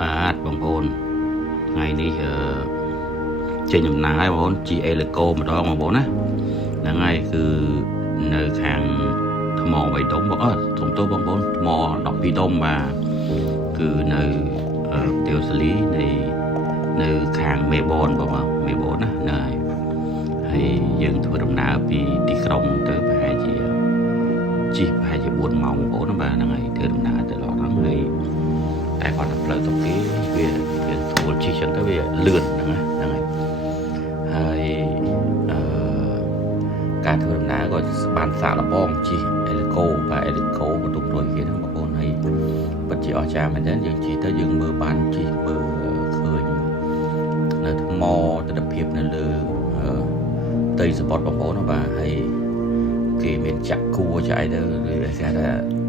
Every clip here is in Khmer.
បាទបងប្អូនថ្ងៃនេះចេញដំណើរបងប្អូនជីអេឡេកូម្ដងបងប្អូនណាហ្នឹងហើយគឺនៅខាងថ្ម3ដុំបងធំតូចបងប្អូនថ្ម12ដុំបាទគឺនៅផ្ទះសាលីនៅខាងមេបនបងមេបនណាហ្នឹងហើយយើងធ្វើដំណើរពីទីក្រុងទៅប្រហែលជា4ម៉ោងបងប្អូនបាទហ្នឹងហើយធ្វើដំណើរទៅដល់ហ្នឹងហើយតែគាត់ផ្លូវទៅគេវាស្រួលជិះចឹងទៅវាលឿនហ្នឹងហើយការធ្វើដំណើរក៏បានសាកល្បងជិះអេឡេកូបាទអេឡេកូបន្ទុក100គេហ្នឹងបងប្អូនហើយពិតជាអស្ចារ្យមែនទែនយើងជិះទៅយើងមើលបានជិះមើលឃើញនៅថ្មទិដ្ឋភាពនៅលើផ្ទៃសមុទ្របងប្អូនបាទហើយគេមានចាក់គួរចាក់អីទៅគេថា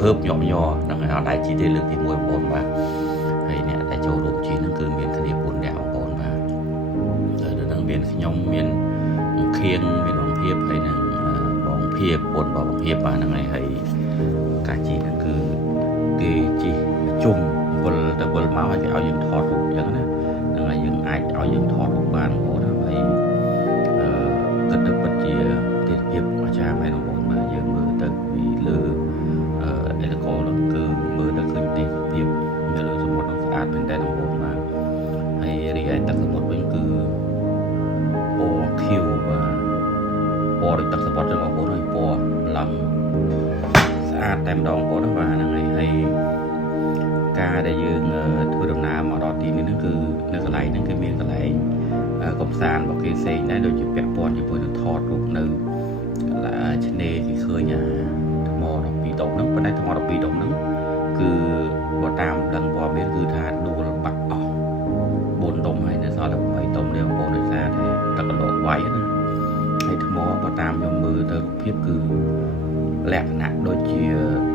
ភើបញាប់ញ័រហ្នឹងហើយអត់ដែរជិះទេលើកទី1បងប្អូនបាទហើយអ្នកដែលចូលរួមជិះហ្នឹងគឺមានគ្នា4នាក់បងប្អូនបាទហើយនៅហ្នឹងមានខ្ញុំមានខៀងមានបងភៀបហើយនឹងបងភៀបបងភៀបបាទហ្នឹងហើយការជិះហ្នឹងគឺគេជិះជុំវិលទៅវិលមកហើយគេឲ្យយើងថតរូបអញ្ចឹងណាហ្នឹងហើយយើងអាចឲ្យយើងថតរូបបានបងប្អូនហើយគិតទៅពិតជាទិដ្ឋភាពអាចារ្យមែនបងប្អូនបាទយើងមើលទៅពីលើអេឡេកូហ្នឹងគឺមើលទៅឃើញទិដ្ឋភាពនៅលើសមុទ្រហ្នឹងស្អាតមែនតើបងប្អូនបាទហើយរីឯទឹកសមុទ្រវិញគឺពណ៌ខៀវបាទពណ៌ដូចទឹកសមុទ្រចឹងបងប្អូនហើយពណ៌ឡើងស្អាតតែម្ដងបងប្អូនបាទហ្នឹងហើយការដែលយើងធ្វើដំណើរមកដល់ទីនេះហ្នឹងគឺនៅកន្លែងហ្នឹងគេមានកន្លែងកំសាន្តរបស់គេផ្សេងដែរដូចជាពាក់ព័ន្ធជាមួយនឹងថតរូបនៅឆ្នេរគេឃើញថ្ម12ដុំហ្នឹងប៉ុន្តែថ្ម12ដុំហ្នឹងគឺបើតាមដឹងព័ត៌មានគឺថាដួលបាក់អស់4ដុំហើយនៅសល់តែ8ដុំទេបងប្អូនដោយសារតែទឹកកន្លក់វាយណាហើយថ្មបើតាមខ្ញុំមើលទៅរូបភាពគឺលក្ខណៈដូចជា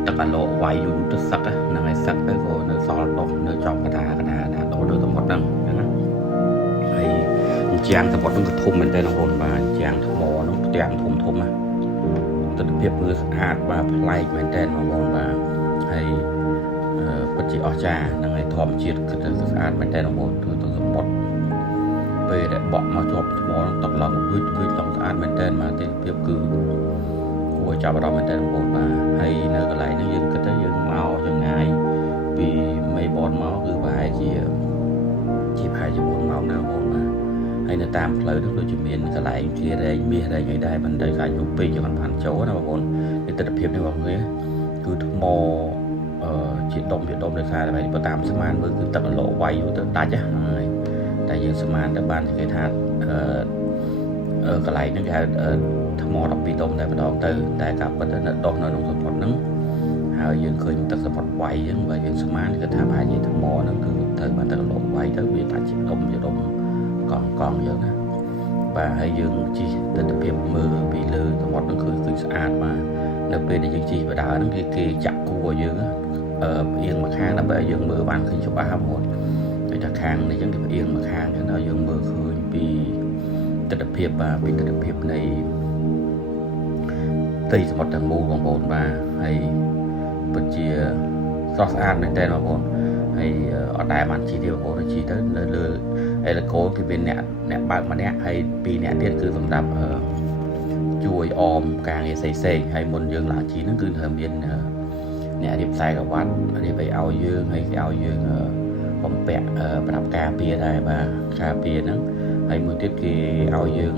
ទឹកកន្លក់វាយយូរទៅសឹកហ្នឹងហើយសឹកទៅក៏នៅសល់ដុះនៅចំកណ្ដាលដុះនៅសមុទ្រហ្នឹងណាហើយជាងសមុទ្រហ្នឹងគឺធំមែនតើបងប្អូនបាទជាងថ្មហ្នឹងផ្ទាំងធំណាទិដ្ឋភាពមើលស្អាតបាទប្លែកមែនតើបងប្អូនបាទហើយពិតជាអស្ចារ្យហ្នឹងហើយធម្មជាតិគឺទៅស្អាតមែនតើបងប្អូនទៅសមុទ្រពេលដែលបក់មកជាប់ថ្មទឹកឡើងវិញឡើងស្អាតមែនតើបាទទិដ្ឋភាពគឺគួរចាប់អារម្មណ៍មែនតើបងប្អូនបាទហើយនៅកន្លែងនេះយើងគិតទៅយើងមកចម្ងាយពីមេបនមកគឺប្រហែលជា4ម៉ោងណាបងប្អូនបាទហើយនៅតាមផ្លូវនោះដូចជាមានកន្លែងជារែងមាសរែងអីដែរមិនដោយសារយប់ពេកយើងមិនបានចូលណាបងប្អូនទិដ្ឋភាពនេះបងប្អូនគឺថ្មជាដុំដោយសារតែបើតាមស្មានមើលគឺទឹកកន្លក់វាយទៅដាច់ហើយតែយើងស្មានទៅបានគេថាកន្លែងហ្នឹងគេហៅថ្ម12ដុំតែម្ដងទៅតែការពិតទៅនៅដុះនៅក្នុងសមុទ្រហ្នឹងហើយយើងឃើញទឹកសមុទ្រវាយអញ្ចឹងបើយើងស្មានគឺថាប្រហែលជាថ្មហ្នឹងគឺត្រូវបានទឹកកន្លក់វាយទៅវាអាចជាដុំកង់យើងណាបាទហើយយើងជិះទិដ្ឋភាពមើលពីលើសមុទ្រហ្នឹងគឺស្អាតបាទនៅពេលដែលយើងជិះបដាហ្នឹងគេចាក់គួរយើងផ្អៀងមកខាងដើម្បីឲ្យយើងមើលបានឃើញច្បាស់ហ្មងដូចថាខាងនេះអញ្ចឹងគេផ្អៀងមកខាងអញ្ចឹងដល់យើងមើលឃើញពីទិដ្ឋភាពបាទពីទិដ្ឋភាពនៃផ្ទៃសមុទ្រទាំងមូលបងប្អូនបាទហើយពិតជាស្រស់ស្អាតមែនតើបងប្អូនហើយអត់ដែលបានជិះទេបងប្អូនជិះទៅនៅលើអេឡេកូគឺមានអ្នកបើកម្នាក់ហើយ2អ្នកទៀតគឺសម្រាប់ជួយអមការងារផ្សេងហើយមុនយើងឡើងជិះហ្នឹងគឺត្រូវមានអ្នករៀបខ្សែក្រវ៉ាត់រៀបឲ្យយើងហើយគេឲ្យយើងបំពាក់ប្រដាប់ការពារដែរបាទការពារហ្នឹងហើយមួយទៀតគេឲ្យយើង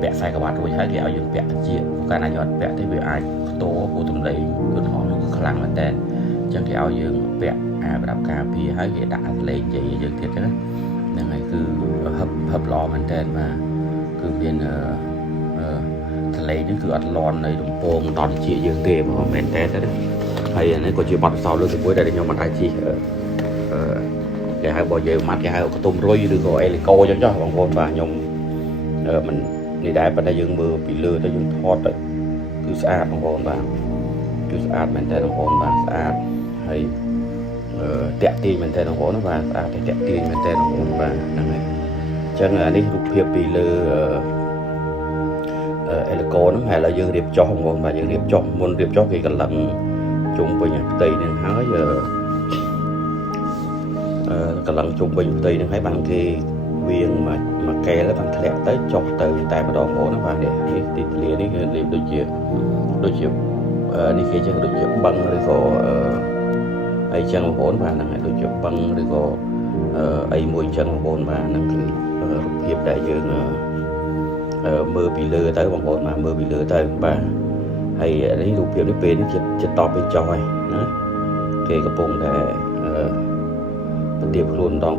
ពាក់ខ្សែក្រវ៉ាត់រួចហើយគេឲ្យយើងពាក់ជាកាលណាយើងអត់ពាក់ទេវាអាចផ្ទោព្រោះទំលេងយន្តហោះហ្នឹងគឺខ្លាំងមែនតើអញ្ចឹងគេឲ្យយើងពាក់ប្រដាប់ការពារហើយគេដាក់លេងនិយាយយើងទៀតហ្នឹងហ្នឹងហើយគឺហឹបល្អមែនតើបាទគឺមានទលេងហ្នឹងគឺអត់លន់នៅដំពងដល់ជាយើងទេបងមែនតើហើយអានេះក៏ជាបទពិសោធន៍លើកមួយដែលខ្ញុំមិនអាចជិះគេហៅបើយើងមកគេហៅខ្ទុំរុយឬក៏អេឡេកូអញ្ចឹងចុះបងប្អូនបាទខ្ញុំមិននេះដែរប៉ុន្តែយើងមើលពីលើទៅយើងថតទៅគឺស្អាតបងប្អូនបាទគឺស្អាតមែនតើបងប្អូនបាទស្អាតហើយតាក់ទាញមែនតើបងប្អូនបាទស្អាតតែតាក់ទាញមែនតើបងប្អូនបាទហ្នឹងហើយអញ្ចឹងនេះរូបភាពពីលើអេឡេកូហ្នឹងហើយឥឡូវយើងរៀបចុះបងប្អូនបាទយើងរៀបចុះមុនរៀបចុះគេកន្លឹងជុំពេញផ្ទៃនឹងហើយ កន្លងជុំវិញផ្ទៃនឹងហើយបានគេវាងមកកែแล้วបានធ្លាក់ទៅចុះទៅតែម្ដងបងប្អូនណាបាទនេះទីធ្លានេះគឺដូចជានេះគេចឹងដូចជាបឹងឬក៏អីចឹងបងប្អូនបាទហ្នឹងហើយដូចជាបឹងឬក៏អីមួយចឹងបងប្អូនបាទហ្នឹងគឺរូបភាពដែលយើងមើលពីលើទៅបងប្អូនបាទមើលពីលើទៅបាទហើយនេះរូបភាពនេះពេលនេះជាតបទៅចុះហើយណាគេកំពុងតែប្រទាបខ្លួនម្ដង